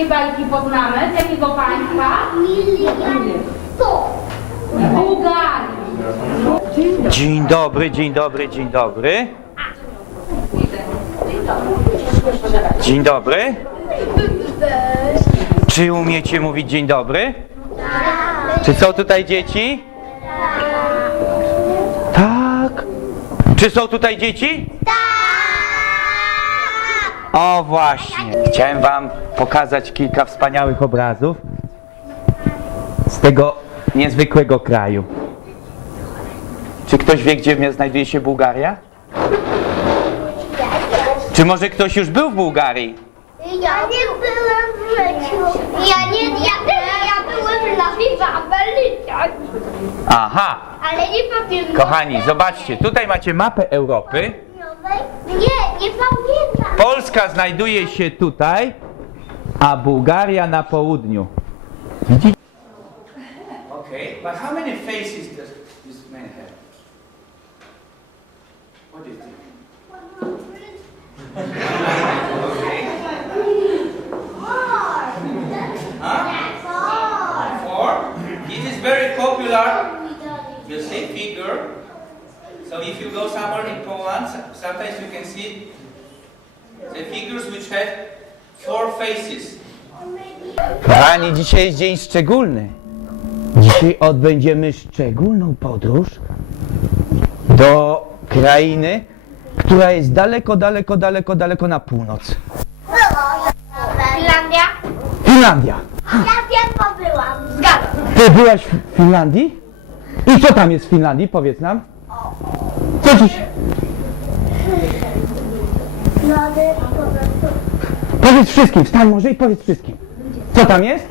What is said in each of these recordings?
tej bajki poznamy? Z jakiego państwa? Milion. To. Bułgarii. Dzień dobry, dzień dobry, dzień dobry. Dzień dobry. Czy umiecie mówić dzień dobry? Czy są tutaj dzieci? Tak. Czy są tutaj dzieci? O właśnie. Chciałem wam pokazać kilka wspaniałych obrazów z tego niezwykłego kraju. Czy ktoś wie, gdzie znajduje się Bułgaria? Czy może ktoś już był w Bułgarii? Ja nie byłem w życiu. Ja nie, ja też, ja byłem na Berlin. Aha, Ale nie pamiętam. kochani, zobaczcie, tutaj macie mapę Europy. Nie, nie pamiętam. Polska znajduje się tutaj, a Bułgaria na południu. Widzicie? Okay, but how many faces can see the figures which have four faces. Kochani, dzisiaj jest dzień szczególny. Dzisiaj odbędziemy szczególną podróż do krainy, która jest daleko, daleko, daleko, daleko na północ. Finlandia? Finlandia. Ja wiem, bo byłam. Zgadzam. Ty byłaś w Finlandii? I co tam jest w Finlandii? Powiedz nam. Co dziś? Lody, po prostu. Powiedz wszystkim, wstań może i powiedz wszystkim. Co tam jest?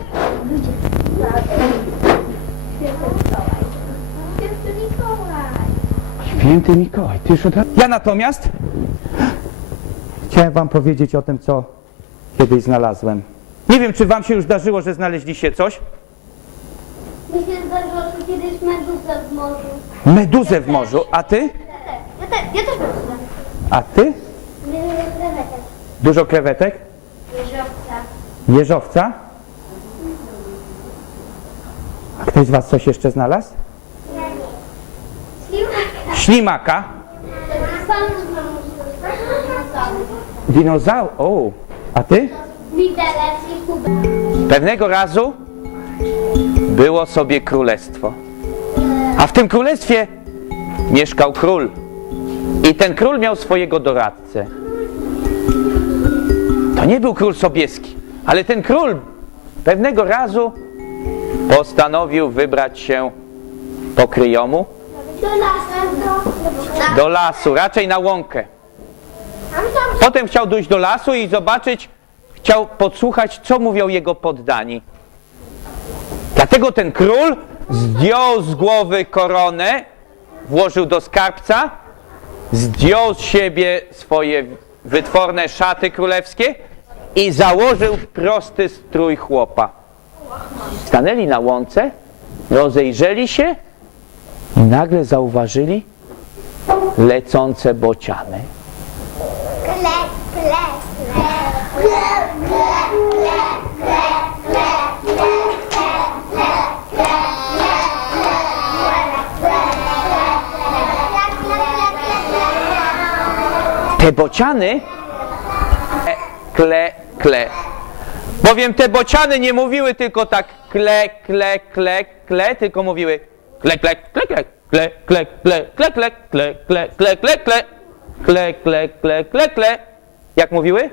Święty Mikołaj. Święty Mikołaj. Ty już od razu... Ja natomiast chciałem wam powiedzieć o tym, co kiedyś znalazłem. Nie wiem, czy wam się już zdarzyło, że znaleźliście coś? Mi się zdarzyło, że kiedyś meduzę w morzu. Meduzę w morzu. A ty? Ja też, ja też meduzę. A ty? Nie krewetek. Dużo krewetek? Jeżowca. Jeżowca? A ktoś z was coś jeszcze znalazł? Ślimaka. Ślimaka? Sam Dinozaur? O. A ty? Widelec i kubek. Pewnego razu było sobie królestwo. A w tym królestwie mieszkał król. I ten król miał swojego doradcę. To nie był król Sobieski, ale ten król pewnego razu postanowił wybrać się po kryjomu Do lasu. Raczej na łąkę. Potem chciał dojść do lasu i zobaczyć, chciał podsłuchać, co mówią jego poddani. Dlatego ten król zdjął z głowy koronę, włożył do skarbca, zdjął z siebie swoje wytworne szaty królewskie i założył prosty strój chłopa. Stanęli na łące, rozejrzeli się i nagle zauważyli lecące bociany. kle, kle, kle, kle. Bowiem te bociany nie mówiły tylko tak kle, kle, kle, kle, tylko mówiły kle, kle, kle, kle, kle, kle, kle, kle, kle, kle, kle, kle, kle, kle, kle, kle, kle, kle, kle. Jak mówiły?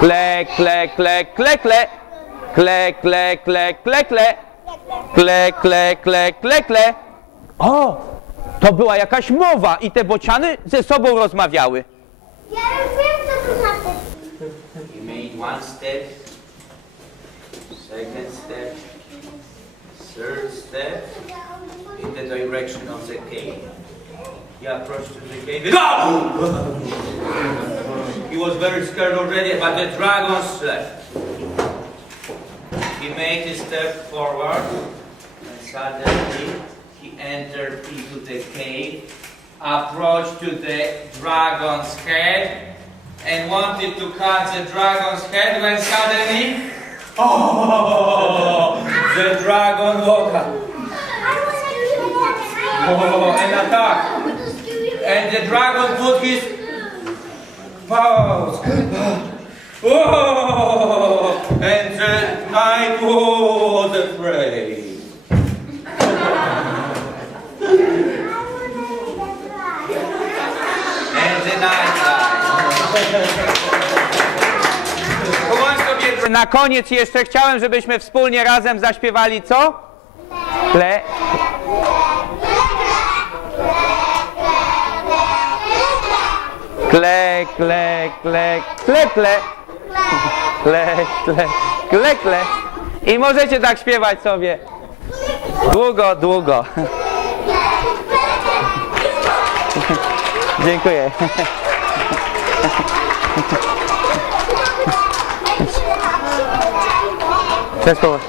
Kle, kle, kle, kle, kle, kle, kle, kle, kle, kle, kle, kle, kle, kle, kle. O! To była jakaś mowa i te bociany ze sobą rozmawiały. One step, second step, third step in the direction of the cave. He approached to the cave. Go! he was very scared already, but the dragons left. He made a step forward, and suddenly he entered into the cave, approached to the dragon's head, and wanted to cut the dragon's head when suddenly, oh, the dragon woke up. Oh, and attacked. And the dragon put his paws. Oh, and the knight was afraid. And the knight died. Połącz sobie- Na koniec jeszcze chciałem, żebyśmy wspólnie razem zaśpiewali co? Kle. Kle, kle, kle, kle, kle. Kle, kle, kle, kle. I możecie tak śpiewać sobie. Długo, długo. Dziękuję. Let's go.